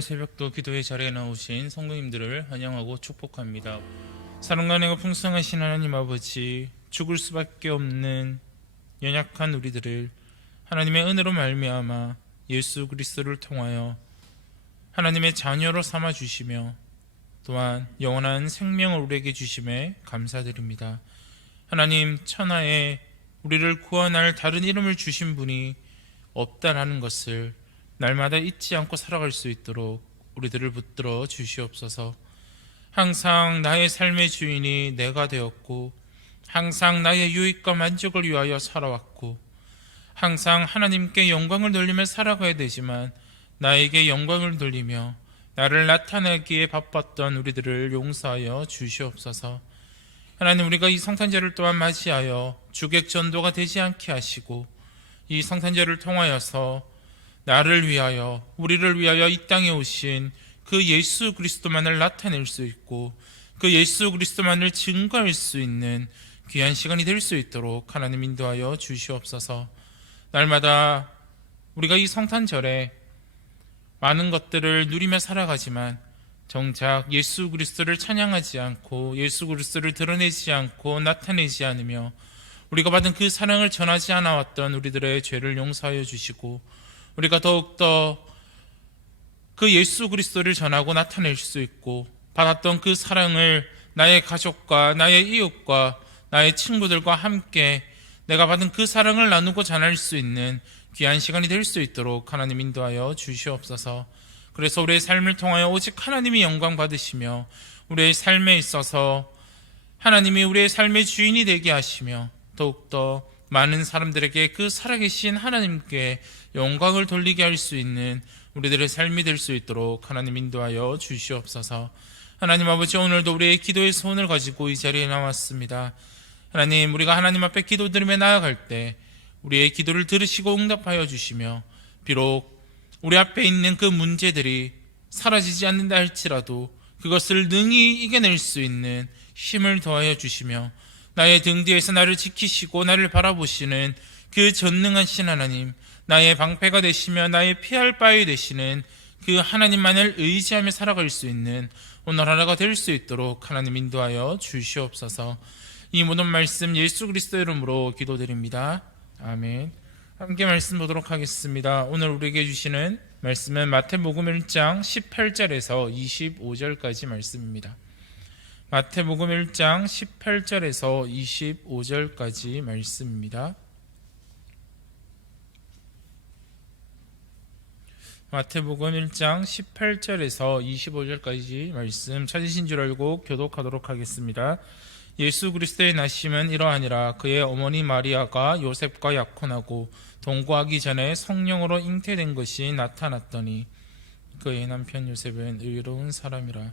오늘 새벽도 기도의 자리에 나오신 성도님들을 환영하고 축복합니다. 사랑과 내가 풍성하신 하나님 아버지, 죽을 수밖에 없는 연약한 우리들을 하나님의 은혜로 말미암아 예수 그리스도를 통하여 하나님의 자녀로 삼아 주시며 또한 영원한 생명을 우리에게 주심에 감사드립니다. 하나님 천하에 우리를 구원할 다른 이름을 주신 분이 없다라는 것을 날마다 잊지 않고 살아갈 수 있도록 우리들을 붙들어 주시옵소서. 항상 나의 삶의 주인이 내가 되었고 항상 나의 유익과 만족을 위하여 살아왔고 항상 하나님께 영광을 돌리며 살아가야 되지만 나에게 영광을 돌리며 나를 나타내기에 바빴던 우리들을 용서하여 주시옵소서. 하나님 우리가 이 성탄절을 또한 맞이하여 주객 전도가 되지 않게 하시고 이 성탄절을 통하여서 나를 위하여 우리를 위하여 이 땅에 오신 그 예수 그리스도만을 나타낼 수 있고 그 예수 그리스도만을 증거할 수 있는 귀한 시간이 될 수 있도록 하나님 인도하여 주시옵소서. 날마다 우리가 이 성탄절에 많은 것들을 누리며 살아가지만 정작 예수 그리스도를 찬양하지 않고 예수 그리스도를 드러내지 않고 나타내지 않으며 우리가 받은 그 사랑을 전하지 않아 왔던 우리들의 죄를 용서하여 주시고 우리가 더욱더 그 예수 그리스도를 전하고 나타낼 수 있고 받았던 그 사랑을 나의 가족과 나의 이웃과 나의 친구들과 함께 내가 받은 그 사랑을 나누고 전할 수 있는 귀한 시간이 될 수 있도록 하나님 인도하여 주시옵소서. 그래서 우리의 삶을 통하여 오직 하나님이 영광 받으시며 우리의 삶에 있어서 하나님이 우리의 삶의 주인이 되게 하시며 더욱더 많은 사람들에게 그 살아계신 하나님께 영광을 돌리게 할 수 있는 우리들의 삶이 될 수 있도록 하나님 인도하여 주시옵소서. 하나님 아버지 오늘도 우리의 기도의 소원을 가지고 이 자리에 나왔습니다. 하나님 우리가 하나님 앞에 기도드리며 나아갈 때 우리의 기도를 들으시고 응답하여 주시며 비록 우리 앞에 있는 그 문제들이 사라지지 않는다 할지라도 그것을 능히 이겨낼 수 있는 힘을 더하여 주시며 나의 등 뒤에서 나를 지키시고 나를 바라보시는 그 전능하신 하나님 나의 방패가 되시며 나의 피할 바위 되시는 그 하나님만을 의지하며 살아갈 수 있는 오늘 하나가 될 수 있도록 하나님 인도하여 주시옵소서. 이 모든 말씀 예수 그리스도 이름으로 기도드립니다. 아멘. 함께 말씀 보도록 하겠습니다. 오늘 우리에게 주시는 말씀은 마태복음 1장 18절에서 25절까지 말씀입니다 마태복음 1장 18절에서 25절까지 말씀입니다. 마태복음 1장 18절에서 25절까지 말씀 찾으신 줄 알고 교독하도록 하겠습니다. 예수 그리스도의 나심은 이러하니라 그의 어머니 마리아가 요셉과 약혼하고 동거하기 전에 성령으로 잉태된 것이 나타났더니 그의 남편 요셉은 의로운 사람이라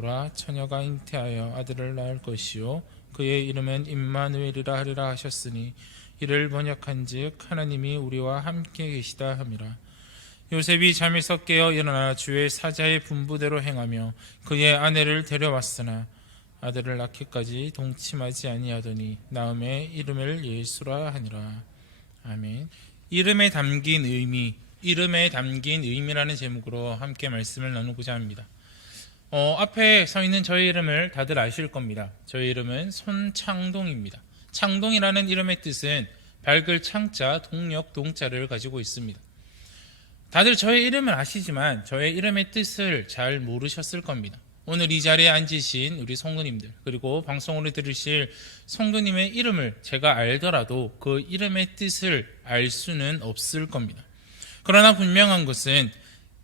보라 처녀가 잉태하여 아들을 낳을 것이요. 그의 이름은 임마누엘이라 하리라 하셨으니 이를 번역한즉 하나님이 우리와 함께 계시다 함이라. 요셉이 잠에서 깨어 일어나 주의 사자의 분부대로 행하며 그의 아내를 데려왔으나 아들을 낳기까지 동침하지 아니하더니 나음에 이름을 예수라 하니라. 아멘. 이름에 담긴 의미 이름에 담긴 의미라는 제목으로 함께 말씀을 나누고자 합니다 어, 앞에 서 있는 저의 이름을 다들 아실 겁니다. 저의 이름은 손창동입니다. 창동이라는 이름의 뜻은 밝을 창자, 동력, 동자를 가지고 있습니다. 다들 저의 이름을 아시지만 저의 이름의 뜻을 잘 모르셨을 겁니다. 오늘 이 자리에 앉으신 우리 성도님들 그리고 방송으로 들으실 성도님의 이름을 제가 알더라도 그 이름의 뜻을 알 수는 없을 겁니다. 그러나 분명한 것은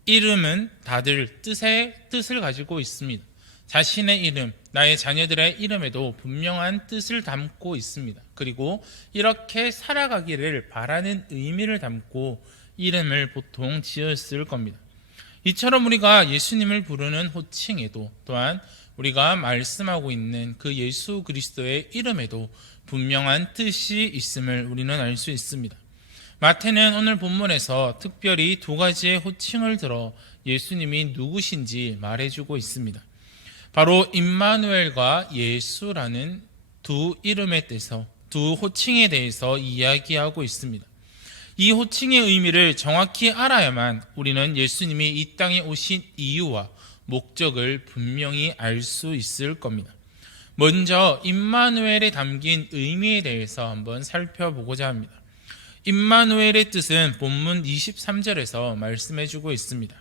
이름은 다들 뜻의 뜻을 가지고 있습니다. 자신의 이름, 나의 자녀들의 이름에도 분명한 뜻을 담고 있습니다. 그리고 이렇게 살아가기를 바라는 의미를 담고 이름을 보통 지었을 겁니다. 이처럼 우리가 예수님을 부르는 호칭에도 또한 우리가 말씀하고 있는 그 예수 그리스도의 이름에도 분명한 뜻이 있음을 우리는 알 수 있습니다. 마태는 오늘 본문에서 특별히 두 가지의 호칭을 들어 예수님이 누구신지 말해주고 있습니다. 바로 임마누엘과 예수라는 두 이름에 대해서 두 호칭에 대해서 이야기하고 있습니다. 이 호칭의 의미를 정확히 알아야만 우리는 예수님이 이 땅에 오신 이유와 목적을 분명히 알 수 있을 겁니다. 먼저 임마누엘에 담긴 의미에 대해서 한번 살펴보고자 합니다. 임마누엘의 뜻은 본문 23절에서 말씀해 주고 있습니다.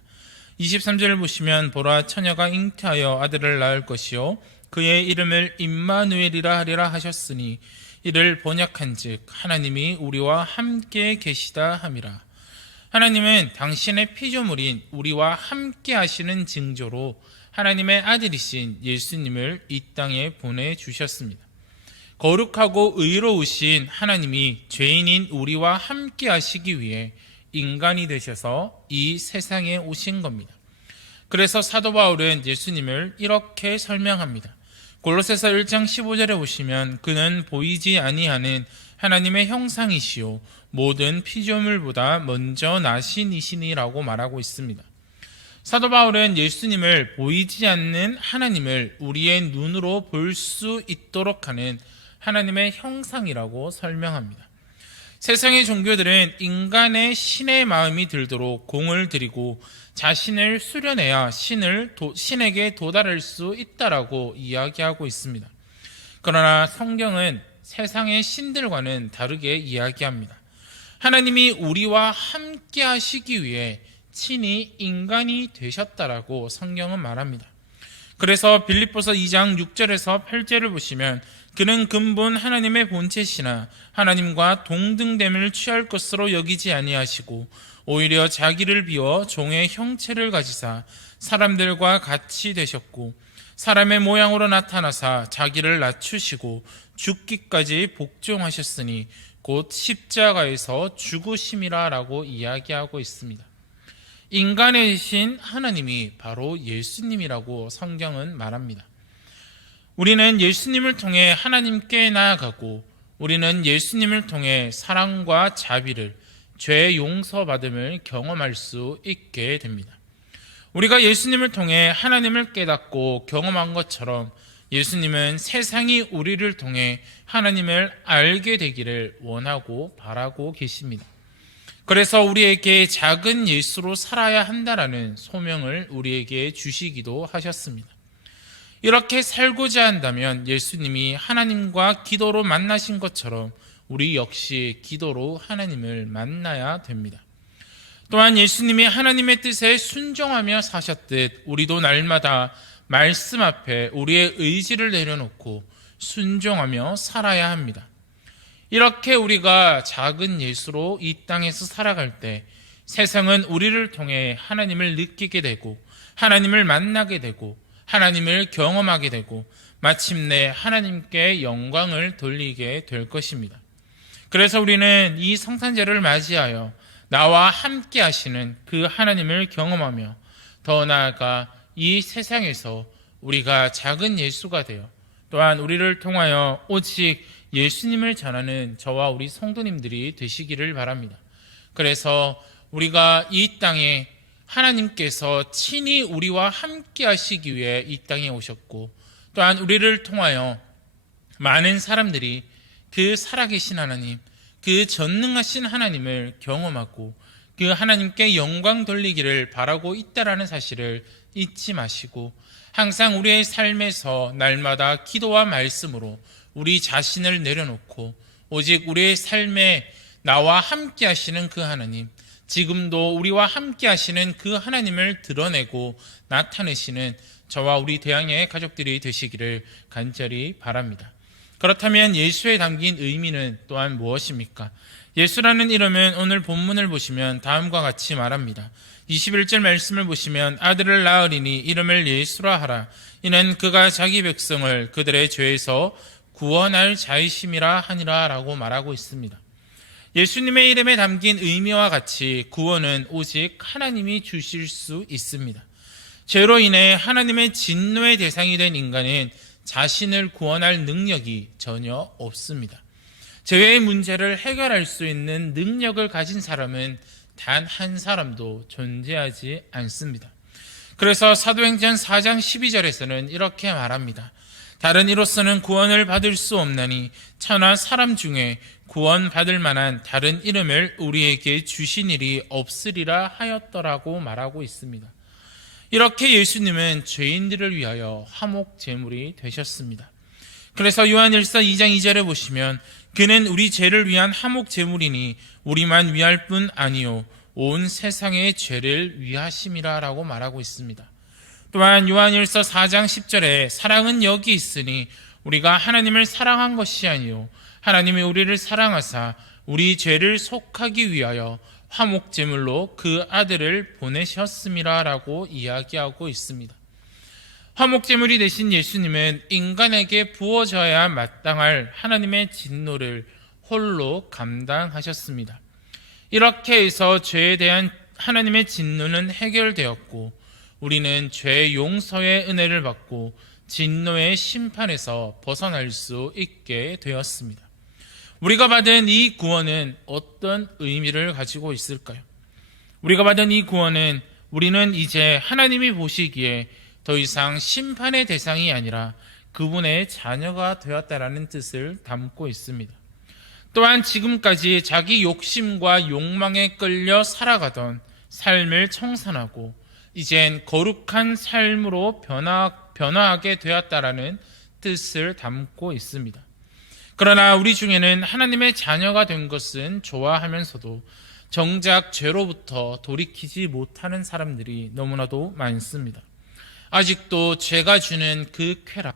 23절을 보시면 보라 처녀가 잉태하여 아들을 낳을 것이요 그의 이름을 임마누엘이라 하리라 하셨으니 이를 번역한즉 하나님이 우리와 함께 계시다 함이라. 하나님은 당신의 피조물인 우리와 함께 하시는 징조로 하나님의 아들이신 예수님을 이 땅에 보내 주셨습니다. 거룩하고 의로우신 하나님이 죄인인 우리와 함께 하시기 위해 인간이 되셔서 이 세상에 오신 겁니다. 그래서 사도 바울은 예수님을 이렇게 설명합니다. 골로새서 1장 15절에 보시면 그는 보이지 아니하는 하나님의 형상이시요 모든 피조물보다 먼저 나신 이신이라고 말하고 있습니다. 사도 바울은 예수님을 보이지 않는 하나님을 우리의 눈으로 볼 수 있도록 하는 하나님의 형상이라고 설명합니다. 세상의 종교들은 인간의 신의 마음이 들도록 공을 들이고 자신을 수련해야 신을 도, 신에게 도달할 수 있다라고 이야기하고 있습니다. 그러나 성경은 세상의 신들과는 다르게 이야기합니다. 하나님이 우리와 함께 하시기 위해 친히 인간이 되셨다라고 성경은 말합니다. 그래서 빌립보서 2장 6절에서 8절을 보시면 그는 근본 하나님의 본체시나 하나님과 동등됨을 취할 것으로 여기지 아니하시고 오히려 자기를 비워 종의 형체를 가지사 사람들과 같이 되셨고 사람의 모양으로 나타나사 자기를 낮추시고 죽기까지 복종하셨으니 곧 십자가에서 죽으심이라라고 이야기하고 있습니다. 인간의 신 하나님이 바로 예수님이라고 성경은 말합니다. 우리는 예수님을 통해 하나님께 나아가고 우리는 예수님을 통해 사랑과 자비를 죄 용서받음을 경험할 수 있게 됩니다. 우리가 예수님을 통해 하나님을 깨닫고 경험한 것처럼 예수님은 세상이 우리를 통해 하나님을 알게 되기를 원하고 바라고 계십니다. 그래서 우리에게 작은 예수로 살아야 한다라는 소명을 우리에게 주시기도 하셨습니다. 이렇게 살고자 한다면 예수님이 하나님과 기도로 만나신 것처럼 우리 역시 기도로 하나님을 만나야 됩니다. 또한 예수님이 하나님의 뜻에 순종하며 사셨듯 우리도 날마다 말씀 앞에 우리의 의지를 내려놓고 순종하며 살아야 합니다. 이렇게 우리가 작은 예수로 이 땅에서 살아갈 때 세상은 우리를 통해 하나님을 느끼게 되고 하나님을 만나게 되고 하나님을 경험하게 되고 마침내 하나님께 영광을 돌리게 될 것입니다. 그래서 우리는 이 성탄절을 맞이하여 나와 함께 하시는 그 하나님을 경험하며 더 나아가 이 세상에서 우리가 작은 예수가 되어 또한 우리를 통하여 오직 예수님을 전하는 저와 우리 성도님들이 되시기를 바랍니다. 그래서 우리가 이 땅에 하나님께서 친히 우리와 함께 하시기 위해 이 땅에 오셨고 또한 우리를 통하여 많은 사람들이 그 살아계신 하나님, 그 전능하신 하나님을 경험하고 그 하나님께 영광 돌리기를 바라고 있다라는 사실을 잊지 마시고 항상 우리의 삶에서 날마다 기도와 말씀으로 우리 자신을 내려놓고 오직 우리의 삶에 나와 함께 하시는 그 하나님, 지금도 우리와 함께 하시는 그 하나님을 드러내고 나타내시는 저와 우리 대항의 가족들이 되시기를 간절히 바랍니다. 그렇다면 예수에 담긴 의미는 또한 무엇입니까? 예수라는 이름은 오늘 본문을 보시면 다음과 같이 말합니다. 21절 말씀을 보시면 아들을 낳으리니 이름을 예수라 하라. 이는 그가 자기 백성을 그들의 죄에서 구원할 자이심이라 하니라 라고 말하고 있습니다. 예수님의 이름에 담긴 의미와 같이 구원은 오직 하나님이 주실 수 있습니다. 죄로 인해 하나님의 진노의 대상이 된 인간은 자신을 구원할 능력이 전혀 없습니다. 죄의 문제를 해결할 수 있는 능력을 가진 사람은 단 한 사람도 존재하지 않습니다. 그래서 사도행전 4장 12절에서는 이렇게 말합니다. 다른 이로서는 구원을 받을 수 없나니 천하 사람 중에 구원받을 만한 다른 이름을 우리에게 주신 일이 없으리라 하였더라고 말하고 있습니다. 이렇게 예수님은 죄인들을 위하여 화목 제물이 되셨습니다. 그래서 요한일서 2장 2절에 보시면 그는 우리 죄를 위한 화목 제물이니 우리만 위할 뿐 아니요 온 세상의 죄를 위하심이라라고 말하고 있습니다. 또한 요한일서 4장 10절에 사랑은 여기 있으니 우리가 하나님을 사랑한 것이 아니요 하나님이 우리를 사랑하사 우리 죄를 속하기 위하여 화목 제물로 그 아들을 보내셨음이라라고 이야기하고 있습니다. 화목 제물이 되신 예수님은 인간에게 부어져야 마땅할 하나님의 진노를 홀로 감당하셨습니다. 이렇게 해서 죄에 대한 하나님의 진노는 해결되었고 우리는 죄 용서의 은혜를 받고 진노의 심판에서 벗어날 수 있게 되었습니다. 우리가 받은 이 구원은 어떤 의미를 가지고 있을까요? 우리가 받은 이 구원은 우리는 이제 하나님이 보시기에 더 이상 심판의 대상이 아니라 그분의 자녀가 되었다라는 뜻을 담고 있습니다. 또한 지금까지 자기 욕심과 욕망에 끌려 살아가던 삶을 청산하고 이젠 거룩한 삶으로 변화, 변화하게 되었다라는 뜻을 담고 있습니다. 그러나 우리 중에는 하나님의 자녀가 된 것은 좋아하면서도 정작 죄로부터 돌이키지 못하는 사람들이 너무나도 많습니다. 아직도 죄가 주는 그 쾌락,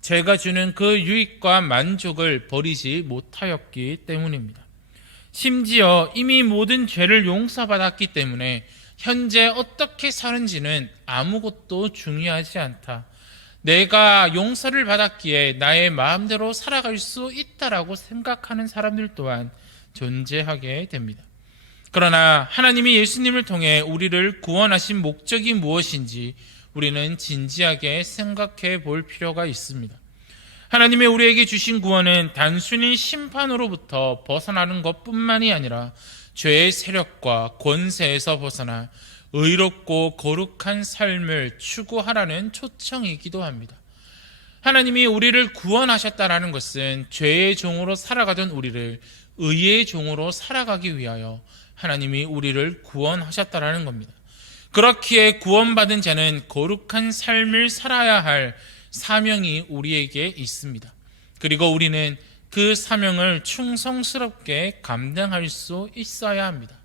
죄가 주는 그 유익과 만족을 버리지 못하였기 때문입니다. 심지어 이미 모든 죄를 용서받았기 때문에 현재 어떻게 사는지는 아무것도 중요하지 않다. 내가 용서를 받았기에 나의 마음대로 살아갈 수 있다라고 생각하는 사람들 또한 존재하게 됩니다. 그러나 하나님이 예수님을 통해 우리를 구원하신 목적이 무엇인지 우리는 진지하게 생각해 볼 필요가 있습니다. 하나님의 우리에게 주신 구원은 단순히 심판으로부터 벗어나는 것 뿐만이 아니라 죄의 세력과 권세에서 벗어나 의롭고 거룩한 삶을 추구하라는 초청이기도 합니다. 하나님이 우리를 구원하셨다라는 것은 죄의 종으로 살아가던 우리를 의의 종으로 살아가기 위하여 하나님이 우리를 구원하셨다라는 겁니다. 그렇기에 구원받은 자는 거룩한 삶을 살아야 할 사명이 우리에게 있습니다. 그리고 우리는 그 사명을 충성스럽게 감당할 수 있어야 합니다.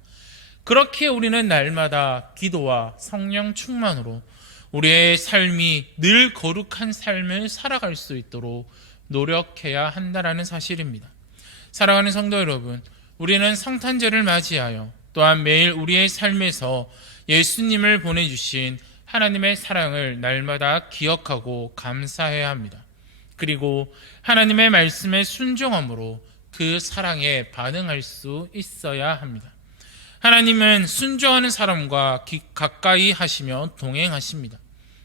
그렇게 우리는 날마다 기도와 성령 충만으로 우리의 삶이 늘 거룩한 삶을 살아갈 수 있도록 노력해야 한다라는 사실입니다. 사랑하는 성도 여러분, 우리는 성탄절을 맞이하여 또한 매일 우리의 삶에서 예수님을 보내주신 하나님의 사랑을 날마다 기억하고 감사해야 합니다. 그리고 하나님의 말씀에 순종함으로 그 사랑에 반응할 수 있어야 합니다. 하나님은 순종하는 사람과 가까이 하시며 동행하십니다.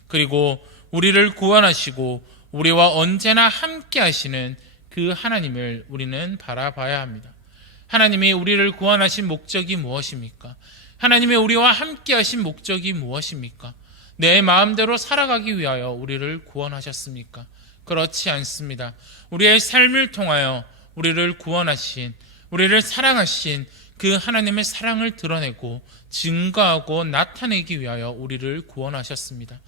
그리고 우리를 구원하시고 우리와 언제나 함께 하시는 그 하나님을 우리는 바라봐야 합니다. 하나님이 우리를 구원하신 목적이 무엇입니까? 하나님의 우리와 함께 하신 목적이 무엇입니까? 내 마음대로 살아가기 위하여 우리를 구원하셨습니까? 그렇지 않습니다. 우리의 삶을 통하여 우리를 구원하신, 우리를 사랑하신 그 하나님의 사랑을 드러내고 증거하고 나타내기 위하여 우리를 구원하셨습니다.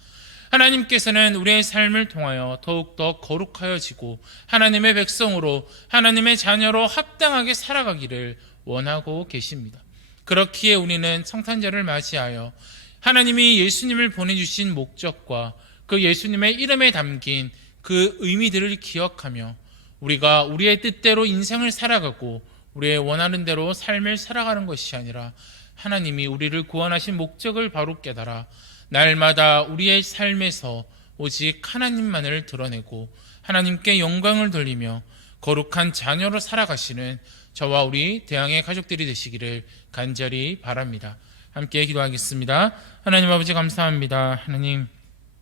하나님께서는 우리의 삶을 통하여 더욱더 거룩하여지고 하나님의 백성으로 하나님의 자녀로 합당하게 살아가기를 원하고 계십니다. 그렇기에 우리는 성탄절을 맞이하여 하나님이 예수님을 보내주신 목적과 그 예수님의 이름에 담긴 그 의미들을 기억하며 우리가 우리의 뜻대로 인생을 살아가고 우리의 원하는 대로 삶을 살아가는 것이 아니라 하나님이 우리를 구원하신 목적을 바로 깨달아 날마다 우리의 삶에서 오직 하나님만을 드러내고 하나님께 영광을 돌리며 거룩한 자녀로 살아가시는 저와 우리 대항의 가족들이 되시기를 간절히 바랍니다. 함께 기도하겠습니다. 하나님 아버지 감사합니다. 하나님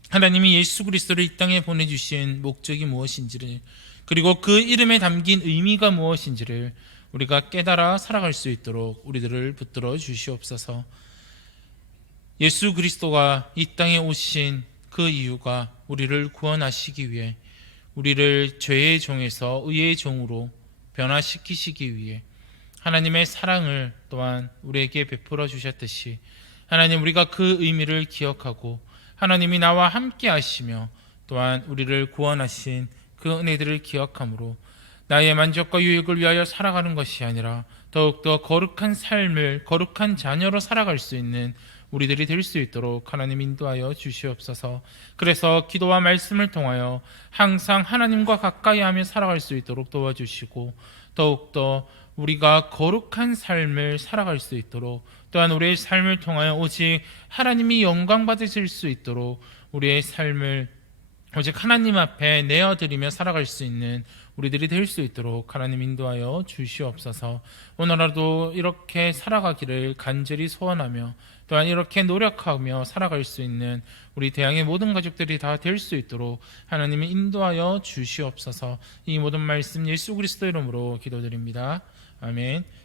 하나님이 예수 그리스도를 이 땅에 보내 주신 목적이 무엇인지를 그리고 그 이름에 담긴 의미가 무엇인지를 우리가 깨달아 살아갈 수 있도록 우리들을 붙들어 주시옵소서. 예수 그리스도가 이 땅에 오신 그 이유가 우리를 구원하시기 위해 우리를 죄의 종에서 의의 종으로 변화시키시기 위해 하나님의 사랑을 또한 우리에게 베풀어 주셨듯이 하나님 우리가 그 의미를 기억하고 하나님이 나와 함께 하시며 또한 우리를 구원하신 그 은혜들을 기억함으로 나의 만족과 유익을 위하여 살아가는 것이 아니라 더욱더 거룩한 삶을 거룩한 자녀로 살아갈 수 있는 우리들이 될 수 있도록 하나님 인도하여 주시옵소서. 그래서 기도와 말씀을 통하여 항상 하나님과 가까이 하며 살아갈 수 있도록 도와주시고 더욱더 우리가 거룩한 삶을 살아갈 수 있도록 또한 우리의 삶을 통하여 오직 하나님이 영광 받으실 수 있도록 우리의 삶을 오직 하나님 앞에 내어드리며 살아갈 수 있는 우리들이 될 수 있도록 하나님 인도하여 주시옵소서. 오늘 하루도 이렇게 살아가기를 간절히 소원하며 또한 이렇게 노력하며 살아갈 수 있는 우리 대항의 모든 가족들이 다 될 수 있도록 하나님이 인도하여 주시옵소서. 이 모든 말씀 예수 그리스도 이름으로 기도드립니다. 아멘.